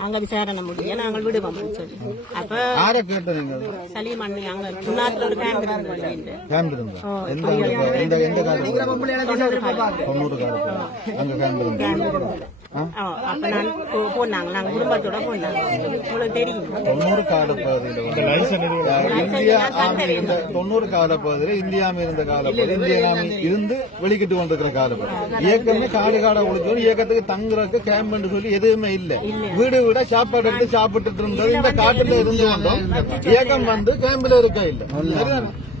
அங்க விசாரணை முடிய நாங்கள் விடுவோம் சொல்லி அப்ப யாரை கேட்ட அங்க முன்னாத்துல ஒரு கேம்ப் இருந்தது அப்ப நான் போனாங்க. நாங்க குடும்பத்தோட போனாங்க. உங்களுக்கு தெரியும். தொண்ணூறு கால பகுதியில் இந்தியா ஆர்மி இருந்த தொண்ணூறு கால பகுதியில் இருந்த கால பகுதி இந்திய ஆர்மி இருந்து வெளிக்கிட்டு கொண்டிருக்கிற கால இயக்கமே காடு காடா ஒழிச்சு இயக்கத்துக்கு தங்குறதுக்கு கேம்ப் சொல்லி எதுவுமே இல்ல. வீடு வீட சாப்பாடு எடுத்து சாப்பிட்டுட்டு இருந்தது. இந்த காட்டுல இருந்து வந்தோம். இயக்கம் வந்து கேம்ப்ல இருக்க இல்ல.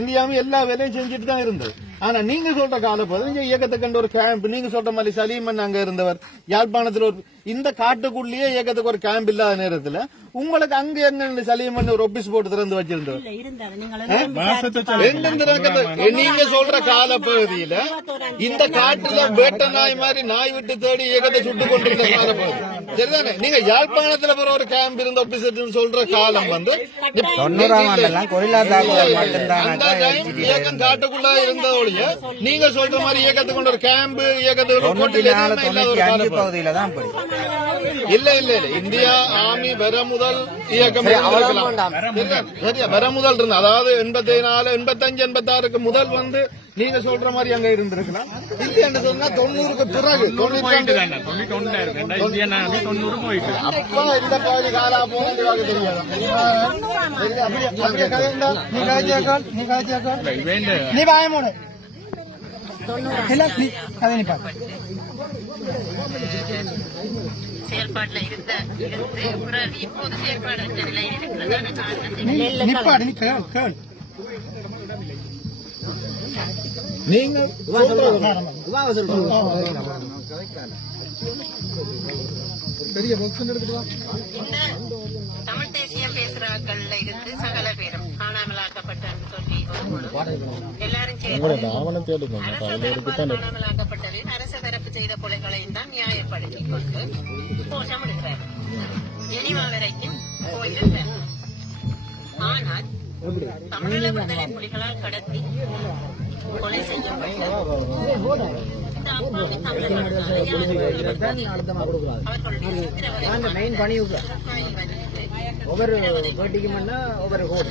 இந்தியாவும் எல்லா வேலையும் செஞ்சுட்டு தான் இருந்தது. ஆனா நீங்க சொல்ற காலப்பகுதி இயக்கத்தை கண்ட ஒரு கேம்ப் நீங்க சொல்ற மாதிரி சலீமன் அங்க இருந்தவர் யாழ்ப்பாணத்தில் ஒரு இந்த காட்டுக்குள்ளேயே இயக்கத்துக்கு ஒரு கேம்ப் இல்லாத நேரத்துல உங்களுக்கு அங்க எங்க சலீமன் ஒரு ஒபிஸ் போட்டு திறந்து வச்சிருந்தவர் நீங்க சொல்ற காலப்பகுதியில இந்த காட்டுல வேட்ட நாய் மாதிரி நாய் விட்டு தேடி இயக்கத்தை சுட்டு கொண்டிருந்த காலப்பகுதி. சரிதானே? நீங்க யாழ்ப்பாணத்துல போற ஒரு கேம்ப் இருந்த ஆபீசர் சொல்ற காலம் வந்து தொண்ணூறாம் ஆண்டெல்லாம் கொரில்லா தாக்குதல் மட்டும்தான். அந்த டைம் இயக்கம் காட்டுக்குள்ள இருந்த ஒழிய நீங்க சொல்ற மாதிரி இயக்கத்துக்கு கொண்ட ஒரு கேம்ப் இயக்கத்துக்கு ஒரு பகுதியில தான் இல்ல இல்ல இல்ல. இந்தியா ஆர்மி வர முதல் இயக்கம் வர முதல் இருந்த அதாவது எண்பத்தி நாலு எண்பத்தஞ்சு எண்பத்தாறுக்கு முதல் வந்து நீங்க சொல்ற மாதிரி அங்க இருந்திருக்கலாம். இல்லைன்னு சொன்னா தொண்ணூறுக்கு பிறகு தொண்ணூத்தி ரெண்டு அப்பா இந்த பகுதி காலா வாங்க தெரியாது. நீ கதைச்சாக்கால், நீ கதைச்சாக்கால். நீ வாயமோடு பாரு செயல்பாட்டுல இருந்த இருந்து இப்போது செயல்பாடற்ற நிலையில் இருக்கிறதான காரணத்தை நிப்பாடு நீ கேள் கேள். நீங்க பெரிய box ஒன்று எடுத்துட்டு வா. தமிழ் தேசியம் பேசுறாக்கள்ல இருந்து சகல பேரும் குழு. எல்லாரும் சேர்ந்து அரச தரப்பு செய்த கொலைகளையும் தான் நியாயப்படுத்தி கொண்டு ஜெனிவா வரைக்கும் போயிருந்தார். ஆனால் விடுதலை புலிகளால் கடத்தி கொலை செய்யப்பட்ட ஒவ்வொரு பேட்டிக்கு முன்னா ஒவ்வொரு கோடு.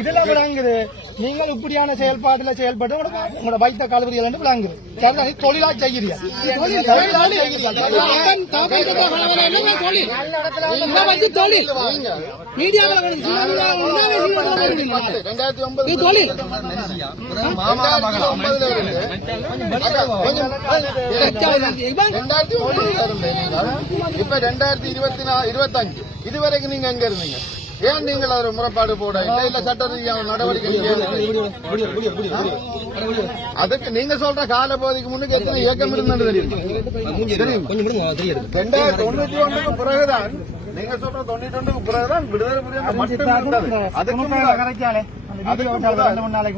இதுல விளங்குது. நீங்கள் இப்படியான செயல்பாட்டுல செயல்பட்டு உங்களோட வைத்த கல்லூரிகள் வந்து விளங்குது. சரிதான், தொழிலா செய்கிறீர்கள் இப்ப ரெண்டாயிரத்தி இருபத்தி நாலு இருபத்தஞ்சு. இதுவரைக்கும் நீங்க எங்க இருந்தீங்க? ஏன் நீங்கள் ஒரு முறைப்பாடு போட? இல்ல இல்ல சட்ட ரீதியான நடவடிக்கை? அதுக்கு நீங்க சொல்ற கால பகுதிக்கு முன்னுக்கு எத்தனை இயக்கம் இருந்தது தெரியுமா? ரெண்டாயிரத்தி தொண்ணூத்தி ஒன்றுக்கு பிறகுதான் நீங்க சொல்ற தொண்ணூத்தி ஒன்றுக்கு பிறகுதான் விடுதலை புலிகள் மட்டும் அதுக்கு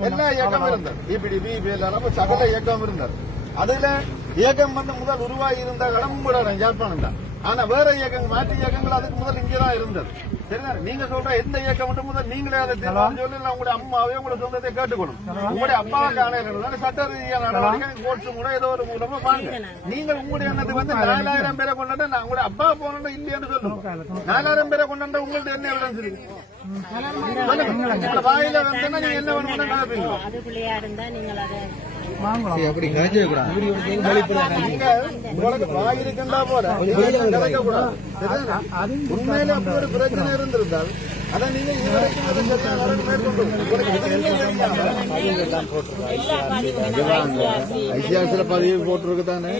எல்லா இயக்கம் இருந்தது. இபிடி பிபிஎல் அப்ப சகல இயக்கம் இருந்தது. அதுல இயக்கம் வந்து முதல் உருவாகி இருந்த இடம் கூட தான். ஆனா வேற இயக்கங்கள் மாற்று இயக்கங்கள் அதுக்கு முதல் இங்கதான் இருந்தது. சரிதானே? நீங்க சொல்ற எந்த இயக்கம் மட்டும் முதல் நீங்களே அதை தெரிஞ்சு சொல்லி உங்களுடைய அம்மாவே உங்களை சொந்தத்தை கேட்டுக்கணும் உங்களுடைய அப்பாவுக்கு ஆணையர்கள் சட்ட ரீதியான நடவடிக்கை கோர்ட்ஸ் மூலம் ஏதோ ஒரு மூலமா வாங்க நீங்கள் உங்களுடைய எண்ணத்துக்கு வந்து நாலாயிரம் பேரை கொண்டாட நான் உங்களுடைய அப்பா போனோம் இல்லையான்னு சொல்லுங்க. நாலாயிரம் பேரை கொண்டாட உங்கள்ட்ட என்ன எவிடன்ஸ் இருக்கு. உங்களோட வாயில வந்தா நீங்க என்ன வேணும்னு நினைப்பீங்க அது பிள்ளையா இருந்தா நீங்கள் அதை அப்படி கூடாது. சரிதானே? உண்மையில அப்படி ஒரு பிரச்சனை. இருந்திருந்தால் அதான் நீங்க இதுவரைக்கும் அதை சொன்ன மேற்கொண்டு உங்களுக்கு நீங்க எல்லா பதிவும் ஐசிஆர்சில பதிவு போட்டிருக்கு தானே?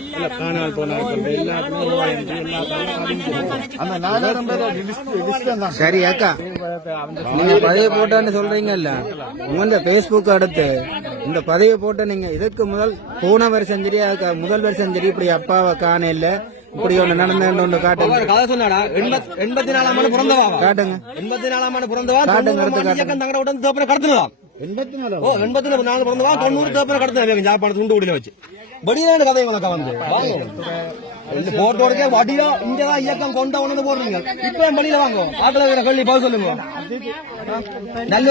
அந்த நாலாயிரம் பேர் லிஸ்ட் லிஸ்ட் தான் சரி அக்கா. நீங்க பதவி போட்டான்னு சொல்றீங்கல்ல உங்க பேஸ்புக் அடுத்து இந்த பதவி போட்ட நீங்க இதற்கு முதல் போன வருஷம் சரி முதல் வருஷம் சரி இப்படி அப்பாவை காண இல்ல? இப்படி ஒண்ணு நடந்து ஒண்ணு காட்டுங்க. கதை சொன்னாடா எண்பத்- எண்பத்தி நாலாம் ஆண்டு பிறந்தவா. காட்டுங்க. எண்பத்தி நாலாம் ஆண்டு பிறந்தவா? காட்டுங்க, இயக்கம் தங்கட விட்டு தேப்பரை கடத்தினதாம் எண்பத்தி நாலு ஓ எண்பத்தி நாலு பிறந்தவா? தொண்ணூறு தேப்பரை கடத்தின ஜாப்பாடு துண்டு குடியில வச்சு. படியான கதை உனக்கு வந்து. போட்டோடக்கே வடியா இங்கதான் இயக்கம் கொண்ட உணர்ந்து போடுறீங்க. இப்ப வெளியில வாங்க. ஆத்துல கள்ளி பதில் சொல்லுங்க. நல்ல